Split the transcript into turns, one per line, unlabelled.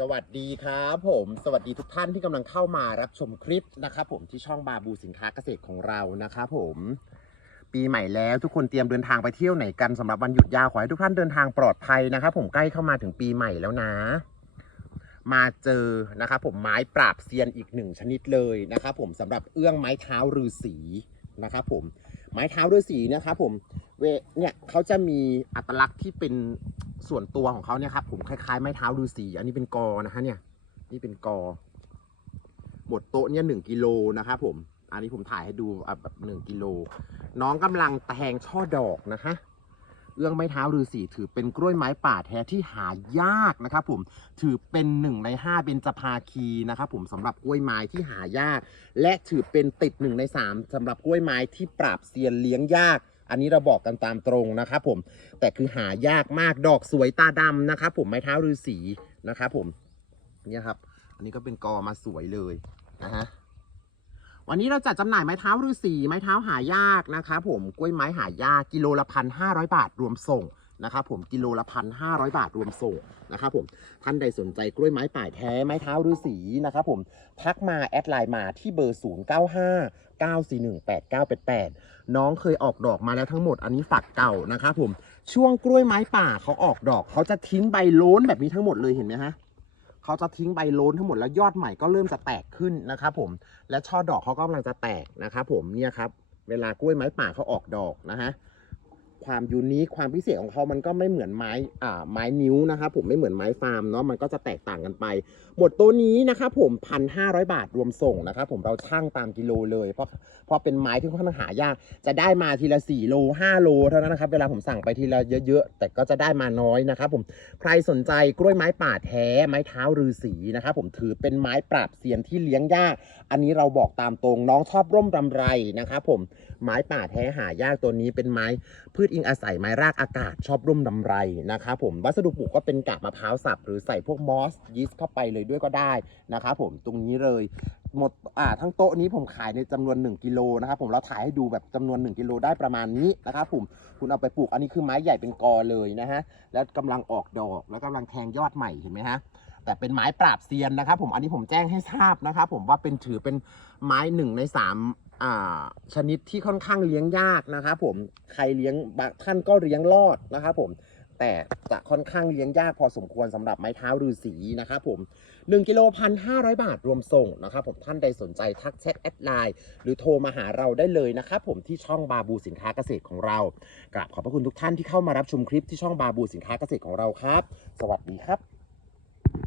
สวัสดีครับผมสวัสดีทุกท่านที่กำลังเข้ามารับชมคลิปนะครับผมที่ช่องบาบูสินค้าเกษตรของเรานะครับผมปีใหม่แล้วทุกคนเตรียมเดินทางไปเที่ยวไหนกันสำหรับวันหยุดยาวขอให้ทุกท่านเดินทางปลอดภัยนะครับผมใกล้เข้ามาถึงปีใหม่แล้วนะ มาเจอนะครับผมไม้ปราบเซียนอีกหนึ่งชนิดเลยนะครับผมสำหรับเอื้องไม้เท้าฤาษีนะครับผมไม้เท้าฤาษีนะครับผมเวเนี่ยเขาจะมีอัตลักษณ์ที่เป็น ส่วนตัวของเขาเนี่ยครับผมคล้ายๆไม้เท้าฤาษีอันนี้เป็นกอนะฮะเนี่ย นี่เป็นกอบดโต๊ะเนี่ยหนึ่งกิโลนะครับผม อันนี้ผมถ่ายให้ดูอะแบบหนึ่งกิโล น้องกำลังแทงช่อดอกนะฮะเอื้องไม้เท้าฤาษีถือเป็นกล้วยไม้ป่าแท้ที่หายากนะครับผมถือเป็นหนึ่งในห้าเบญจภาคีนะครับผมสำหรับกล้วยไม้ที่หายาก และถือเป็นติดหนึ่งในสามสำหรับกล้วยไม้ที่ปราบเซียนเลี้ยงยาก อันนี้เราบอกกันตามตรงนะครับผมแต่คือหายากมากดอกสวยตาดำนะครับผมไม้เท้าฤาษีนะครับผมเนี่ยครับ อันนี้ก็เป็นกอมาสวยเลยนะฮะวันนี้เราจัดจำหน่ายไม้เท้าฤาษีไม้เท้าหายากนะครับผมกล้วยไม้หายากกิโลละพันห้าร้อยบาทรวมส่ง นะครับผมกิโลละพันห้าร้อยบาทรวมส่งนะครับผมท่านใดสนใจกล้วยไม้ป่าแท้ไม้เท้าฤาษีนะครับผมทักมาแอดไลน์มาที่เบอร์ 0 9 5 9 4 1 8 9 8 8 น้องเคยออกดอกมาแล้วทั้งหมดอันนี้ฝักเก่านะครับผมช่วงกล้วยไม้ป่าเขาออกดอกเขาจะทิ้งใบโล้นแบบนี้ทั้งหมดเลยเห็นไหมฮะเขาจะทิ้งใบโล้นทั้งหมดแล้วยอดใหม่ก็เริ่มจะแตกขึ้นนะครับผมและช่อดอกเขาก็กำลังจะแตกนะครับผมเนี่ยครับเวลากล้วยไม้ป่าเขาออกดอกนะฮะ ความยูนิคความพิเศษของเขามันก็ไม่เหมือนไม้อ่าไม้นิ้วนะครับผมไม่เหมือนไม้ฟาร์มเนาะมันก็จะแตกต่างกันไป หมดตัวนี้นะครับผมพันห้าร้อยบาทรวมส่งนะครับผมเราช่างตามกิโลเลย เพราะเพราะเป็นไม้ที่ค่อนข้างหายากจะได้มาทีละ4โล5โลเท่านั้นนะครับเวลาผมสั่งไปทีละเยอะๆ แต่ก็จะได้มาน้อยนะครับผมใครสนใจกล้วยไม้ป่าแท้ไม้เท้าฤาษีนะครับผมถือเป็นไม้ปราบเซียนที่เลี้ยงยาก อันนี้เราบอกตามตรงน้องชอบร่มรำไรนะครับผมไม้ป่าแท้หายากตัวนี้เป็นไม้พืชอิงอาศัยไม้รากอากาศชอบร่มรำไรนะครับผมวัสดุปลูกก็เป็นกาบมะพร้าวสับ หรือใส่พวกมอสยีสต์เข้าไปเลยด้วยก็ได้นะครับผมตรงนี้เลยหมดอ่าทั้งโต๊ะนี้ผมขายในจำนวน 1 กิโลนะครับผมเราถ่ายให้ดูแบบจำนวน 1 กิโลได้ประมาณนี้นะครับผมคุณเอาไปปลูกอันนี้คือไม้ใหญ่เป็นกอเลยนะฮะแล้วกำลังออกดอกแล้วกำลังแทงยอดใหม่เห็นไหมฮะ แต่เป็นไม้ปราบเซียนนะครับ ผมอันนี้ผมแจ้งให้ทราบนะครับ ผมว่าเป็นถือเป็นไม้หนึ่งในสามชนิดที่ค่อนข้างเลี้ยงยากนะครับ ผมใครเลี้ยงบางท่านก็เลี้ยงรอดนะครับ ผมแต่จะค่อนข้างเลี้ยงยากพอสมควรสำหรับไม้เท้าฤาษีนะครับผม1กิโลพันห้าร้อยบาทรวมส่งนะครับผมท่านใดสนใจทักแชทแอดไลน์หรือโทรมาหาเราได้เลยนะครับผมที่ช่องบาบูสินค้าเกษตรของเรากราบขอบพระคุณทุกท่านที่เข้ามารับชมคลิปที่ช่องบาบูสินค้าเกษตรของเราครับ สวัสดีครับ